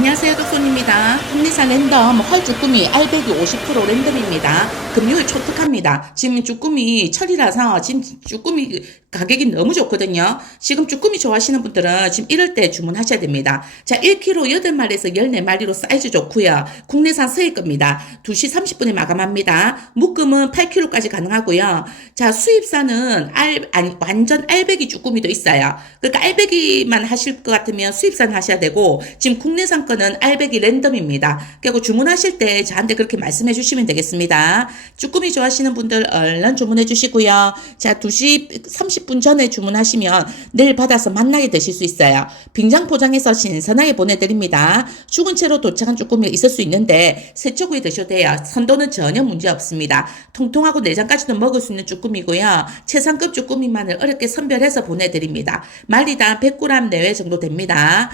안녕하세요, 독손입니다. 국내산 랜덤 헐 쭈꾸미 알배기 50% 랜덤입니다. 금요일 초특합니다. 지금 쭈꾸미 철이라서 지금 쭈꾸미 가격이 너무 좋거든요. 지금 쭈꾸미 좋아하시는 분들은 지금 이럴 때 주문하셔야 됩니다. 자, 1kg 8마리에서 14마리로 사이즈 좋고요. 국내산 서해 겁니다. 2시 30분에 마감합니다. 묶음은 8kg까지 가능하고요. 자, 수입산은 알, 아니, 완전 알배기 쭈꾸미도 있어요. 그러니까 알배기만 하실 것 같으면 수입산 하셔야 되고, 지금 국내산 거는 알배기 랜덤입니다. 그리고 주문하실 때 저한테 그렇게 말씀해 주시면 되겠습니다. 쭈꾸미 좋아하시는 분들 얼른 주문해 주시고요. 자, 2시 30분 전에 주문하시면 내일 받아서 만나게 되실 수 있어요. 빙장 포장해서 신선하게 보내드립니다. 죽은 채로 도착한 쭈꾸미가 있을 수 있는데 세척 후에 드셔도 돼요. 선도는 전혀 문제 없습니다. 통통하고 내장까지도 먹을 수 있는 쭈꾸미고요. 최상급 쭈꾸미만을 어렵게 선별해서 보내드립니다. 말리당 100g 내외 정도 됩니다.